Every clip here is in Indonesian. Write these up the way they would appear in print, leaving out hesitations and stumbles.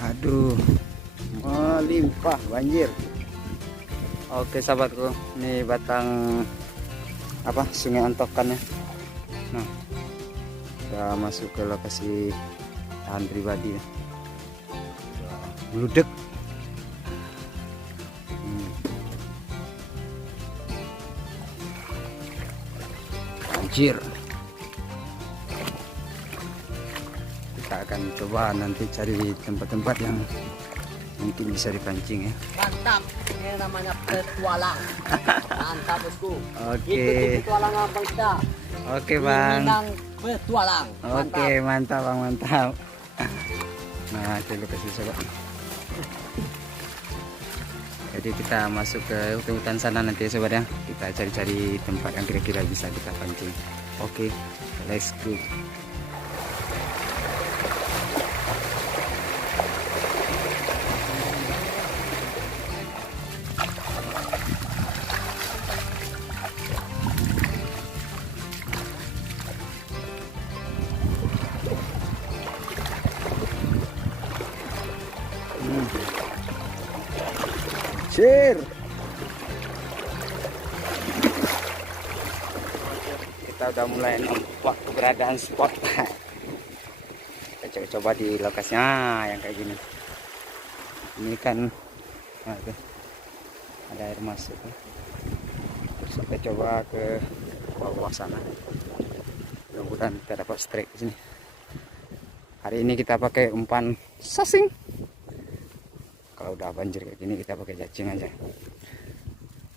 Aduh, melimpah banjir. Oke sahabatku, ini batang apa Sungai Antokan ya. Nah, udah masuk ke lokasi lahan pribadi ya. Bludek. Banjir. Kita akan coba nanti cari tempat-tempat yang mungkin bisa dipancing ya. Mantap, ini namanya petualang. Mantap bosku. Oke. Ikuti petualangan bang kita. Oke bang. Minang petualang. Oke mantap bang, mantap. Nah itu lokasi sobat. Jadi kita masuk ke hutan sana nanti ya sobat ya. Kita cari-cari tempat yang kira-kira bisa kita pancing. Oke, let's go. Sir. Kita udah mulai nampak keberadaan spot. Kita coba di lokasinya yang kayak gini. Ini kan ada air masuk. Terus kita coba ke bawah sana. Mudah-mudahan kita dapat strike di sini. Hari ini kita pakai umpan sasing. Kalau udah banjir kayak gini kita pakai cacing aja.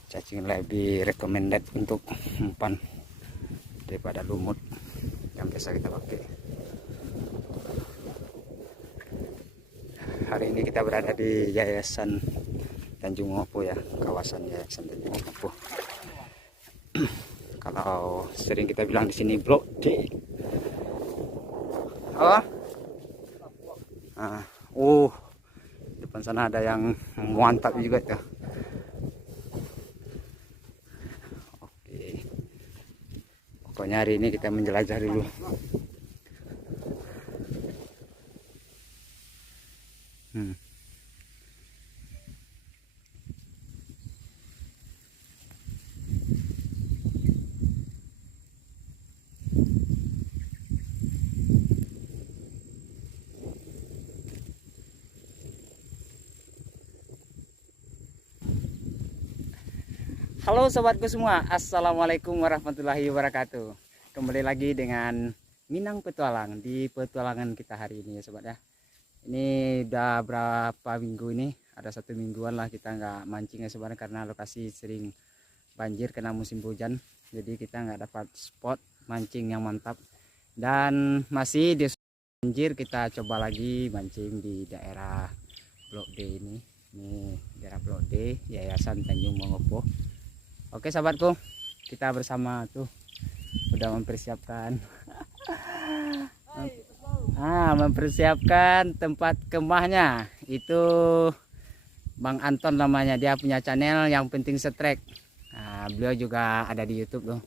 Cacing lebih recommended untuk umpan daripada lumut yang biasa kita pakai. Hari ini kita berada di Yayasan Tanjung Mopo ya, kawasan Yayasan Tanjung Mopo. Kalau sering kita bilang di sini Blok D. Oh. Depan sana ada yang mantap juga tuh. Oke. Pokoknya hari ini kita menjelajah dulu. Halo sobatku semua, assalamualaikum warahmatullahi wabarakatuh. Kembali lagi dengan Minang Petualang di petualangan kita hari ini ya sobat ya. Ini udah berapa minggu ini, ada 1 mingguan lah kita nggak mancing ya sobat, karena lokasi sering banjir kena musim hujan. Jadi kita nggak dapat spot mancing yang mantap. Dan masih di banjir, kita coba lagi mancing di daerah Blok D ini. Ini daerah Blok D, Yayasan Tanjung Mopo. Oke sahabatku, kita bersama tuh udah mempersiapkan mempersiapkan tempat kemahnya. Itu Bang Anton namanya, dia punya channel Yang Penting Setrek. Nah, beliau juga ada di YouTube loh.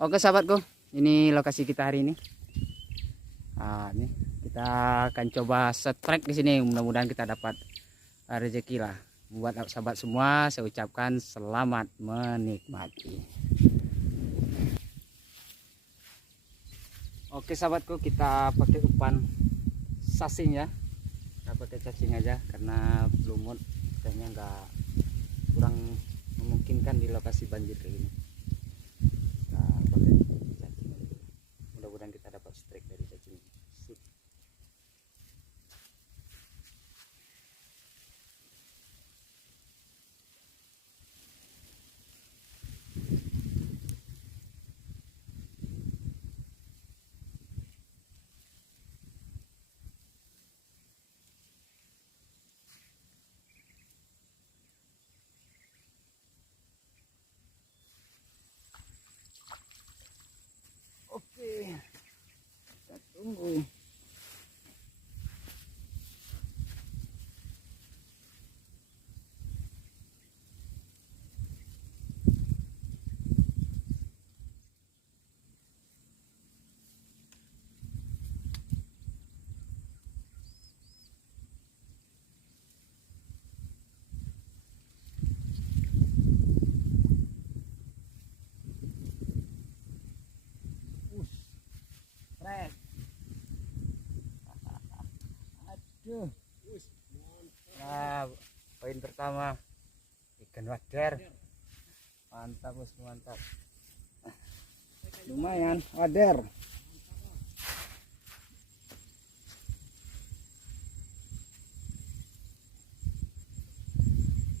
Oke sahabatku, ini lokasi kita hari ini. Ini kita akan coba setrek di sini, mudah-mudahan kita dapat rezeki lah. Buat sahabat semua, saya ucapkan selamat menikmati. Oke sahabatku, kita pakai umpan sasing ya. Kita pakai cacing aja karena lumut kayaknya nggak, kurang memungkinkan di lokasi banjir kayak gini. Kita pakai cacing aja. Mudah-mudahan kita dapat strike dari cacing. Sip. Oke, kita tunggu. Nah, poin pertama ikan wader. Mantap bosku, mantap. Lumayan wader.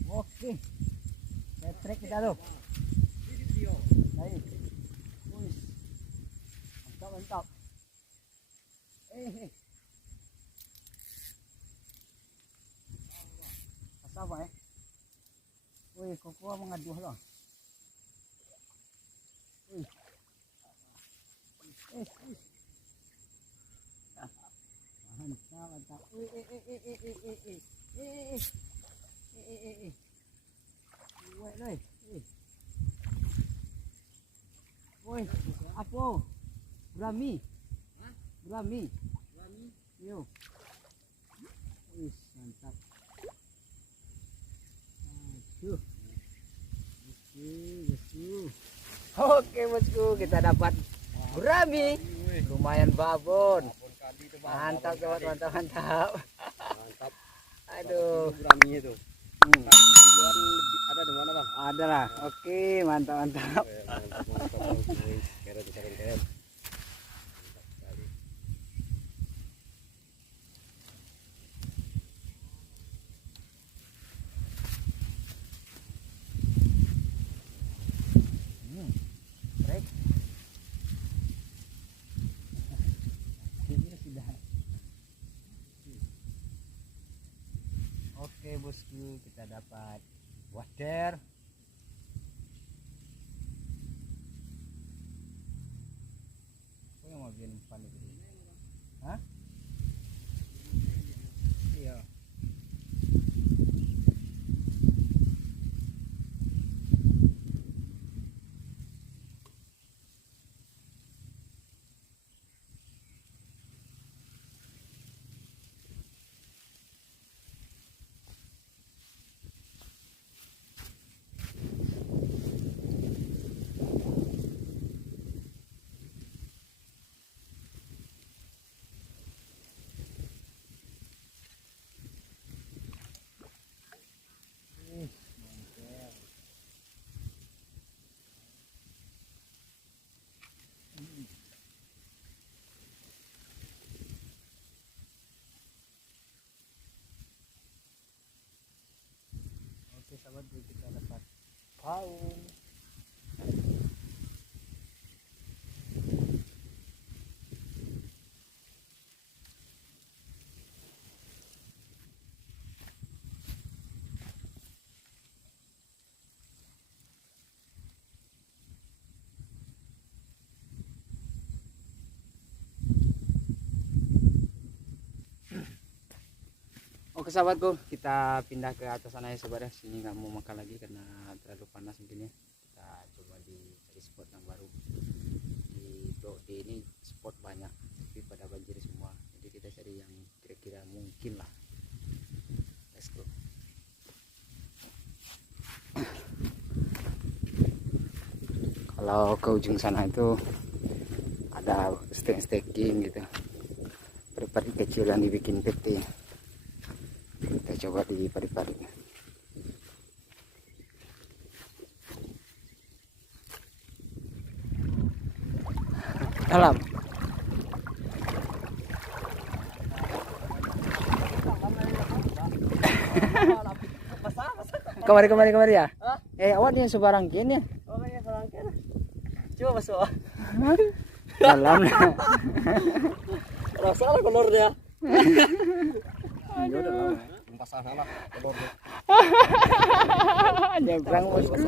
Oke, trek kita tuh. Baik. Wih, mantap mantap. Apa ya? Wih, koko mengaduh loh. Wih. Mantap mantap. Woi, apa? Brami. Brami. Yo. Wih, mantap. Aduh. Oke bosku, kita dapat gurami. Lumayan babon. Mantap sobat, mantap mantap. Mantap. Aduh. Gurami itu. Ada di mana bang? Ada lah. Oke, mantap mantap. Keren keren. Break. Ini sudah. Oke bosku, kita dapat wader. Apa yang mau bikin umpan itu? Hah? Iya. Oke sahabat, kita dapat paung. Oke sahabatku, kita pindah ke atas sana ya sobat ya. Sini nggak mau makan lagi karena terlalu panas mungkin ya. Kita coba di cari spot yang baru. Di Blok D ini spot banyak, tapi pada banjir semua. Jadi kita cari yang kira-kira mungkin lah. Let's go. Kalau ke ujung sana itu ada staking gitu. Pari-pari kecil yang dibikin PT. Kita coba di pari-pari. Dalam. Kemari ya. Awak ni sebarang gini ya. Coba masuk. Dalam. Rasalah kolornya. Udah lah. Pasang salah kolornya. Nyebrang bosku.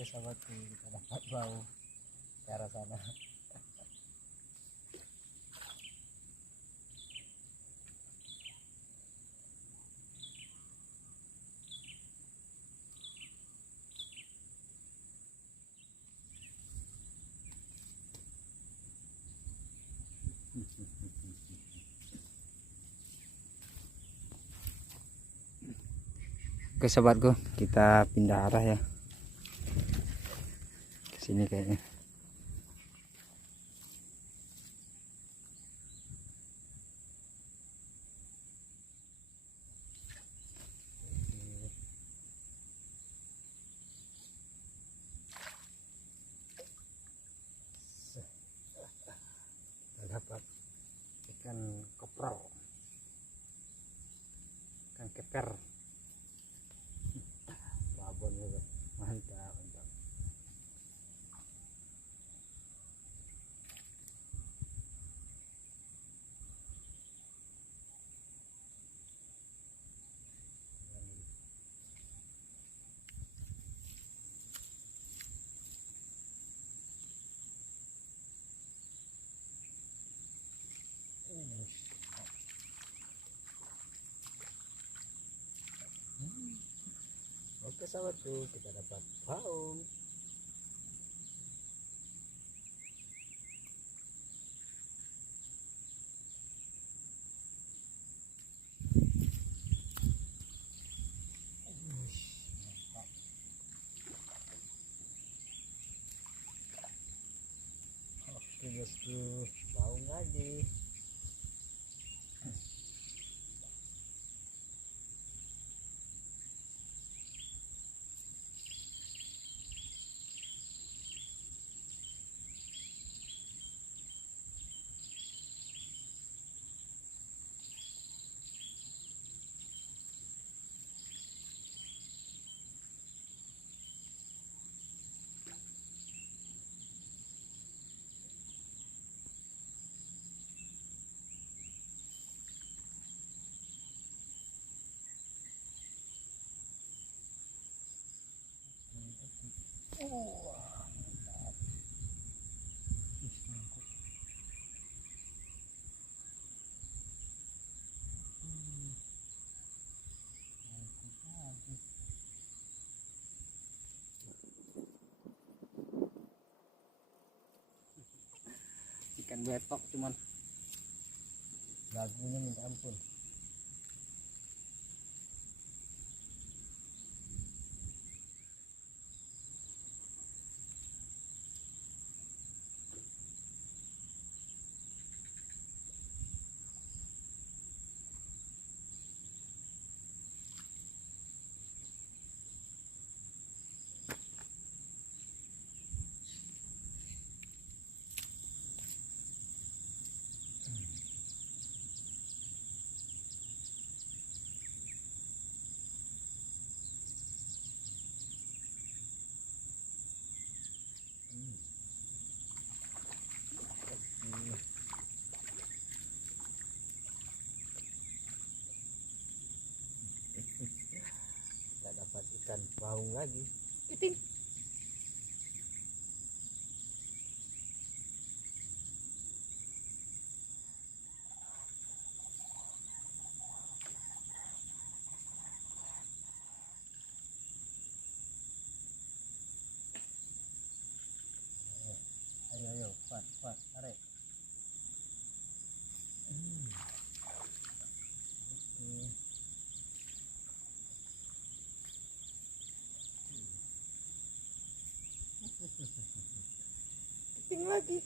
Oke sahabatku, kita dapat bau ke arah sana. Oke sahabatku, kita pindah arah ya ke sini kayaknya. Kita dapat ikan koprol, ikan keper. Babon juga mantap, mantap. Oke sahabatku, kita dapat baung. Oke bosku, baung lagi. Ikan betok cuman dagunya minta ampun. Kita dapat ikan baung lagi. Kiting. Ayo, kuat, tarik. Keting lagi.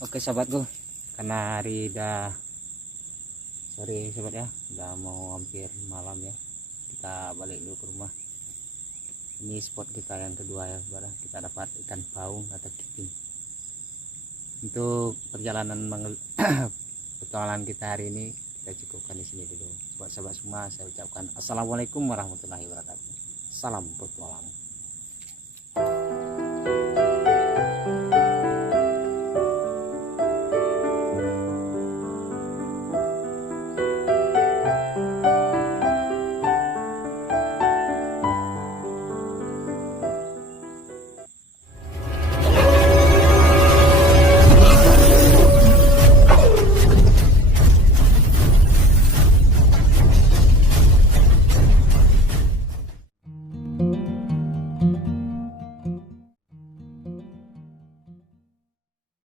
Oke sahabatku, karena hari udah sore sobat ya, udah mau hampir malam ya, kita balik dulu ke rumah. Ini spot kita yang kedua ya sobat, kita dapat ikan baung atau keting. Untuk perjalanan petualangan kita hari ini kita cukupkan di sini dulu. Buat sahabat semua saya ucapkan assalamualaikum warahmatullahi wabarakatuh. Salam petualang.